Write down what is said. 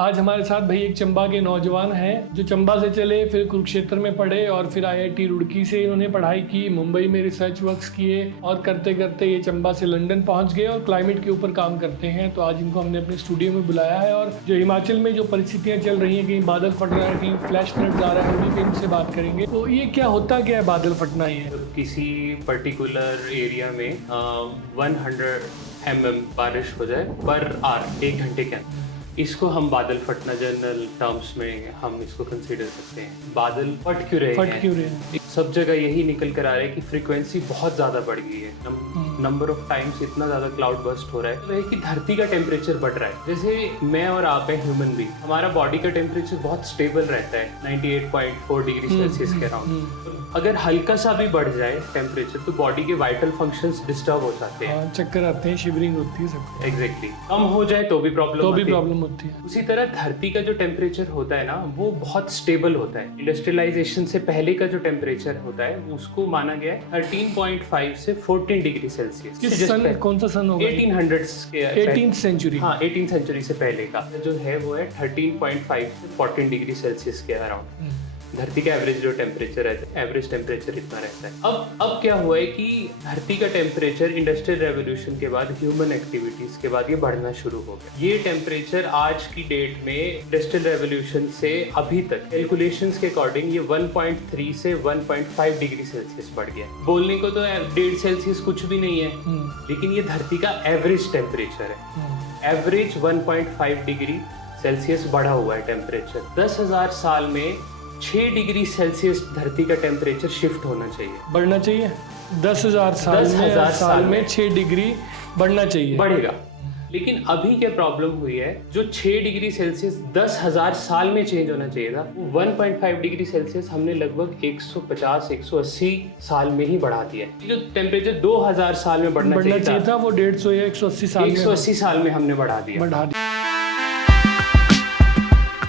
आज हमारे साथ भाई एक चंबा के नौजवान हैं जो चंबा से चले, फिर कुरुक्षेत्र में पढ़े और फिर आईआईटी रुड़की से इन्होंने पढ़ाई की, मुंबई में रिसर्च वर्क्स किए और करते करते ये चंबा से लंदन पहुंच गए और क्लाइमेट के ऊपर काम करते हैं। तो आज इनको हमने अपने स्टूडियो में बुलाया है और जो हिमाचल में जो परिस्थितियाँ चल रही हैं, कहीं बादल फट रहा है, कहीं फ्लैश फ्लड्स आ रहा है, उन्हीं पे इनसे बात करेंगे। तो ये क्या होता क्या है बादल फटना? ये किसी पर्टिकुलर एरिया में 100 mm बारिश हो जाए पर आवर 1 घंटे के अंदर, इसको हम बादल फटना जनरल टर्म्स में हम इसको कंसीडर करते हैं। बादल फट क्यों रहे हैं? सब जगह यही निकल कर आ रहा है कि फ्रीक्वेंसी बहुत ज़्यादा बढ़ गई है, नंबर ऑफ टाइम्स इतना ज़्यादा क्लाउड बर्स्ट हो रहा है। तो है कि धरती का टेम्परेचर बढ़ रहा है। जैसे मैं और आप हैं ह्यूमन बीइंग, हमारा बॉडी का टेम्परेचर बहुत स्टेबल रहता है 98.4 डिग्री सेल्सियस के अराउंड। अगर हल्का सा भी बढ़ जाए टेम्परेचर तो बॉडी के वाइटल फंक्शंस डिस्टर्ब हो जाते हैं, चक्कर आते हैं, शिवरिंग होती है सबको। एग्जैक्टली। कम हो जाए तो भी प्रॉब्लम होती है। उसी तरह धरती का जो टेम्परेचर होता है ना, वो बहुत स्टेबल होता है। इंडस्ट्रियलाइजेशन से पहले का जो टेम्परेचर होता है उसको माना गया है 13.5 से 14 डिग्री सेल्सियस। किस सन, कौन सा सन होगा? 1800s के 18th सेंचुरी। हाँ, 18th सेंचुरी से पहले का जो है वो है 13.5 से 14 डिग्री सेल्सियस के अराउंड। धरती का एवरेज जो टेम्परेचर है, एवरेज टेम्परेचर इतना रहता है। अब क्या हुआ है कि धरती का टेम्परेचर इंडस्ट्रियल रेवोल्यूशन के बाद, ह्यूमन एक्टिविटीज के बाद ये बढ़ना शुरू हो गया। ये टेम्परेचर आज की डेट में इंडस्ट्रियल रेवोल्यूशन से अभी तक कैलकुलेशंस के अकॉर्डिंग ये 1.3 से 1.5 डिग्री सेल्सियस बढ़ गया। बोलने को तो 1.5 सेल्सियस कुछ भी नहीं है, लेकिन ये धरती का एवरेज टेम्परेचर है। एवरेज 1.5 डिग्री सेल्सियस बढ़ा हुआ है टेम्परेचर। 10,000 साल में 6 डिग्री सेल्सियस धरती का टेम्परेचर शिफ्ट होना चाहिए, बढ़ना चाहिए। 10,000 साल में 6 डिग्री बढ़ना चाहिए, बढ़ेगा। लेकिन अभी क्या प्रॉब्लम हुई है, जो 6 डिग्री सेल्सियस 10,000 साल में चेंज होना चाहिए था, वो 1.5 डिग्री सेल्सियस हमने लगभग 150-180 साल में ही बढ़ा दिया है। जो टेम्परेचर 2000 साल में बढ़ना चाहिए था, वो 150 या 180 साल में हमने बढ़ा दिया।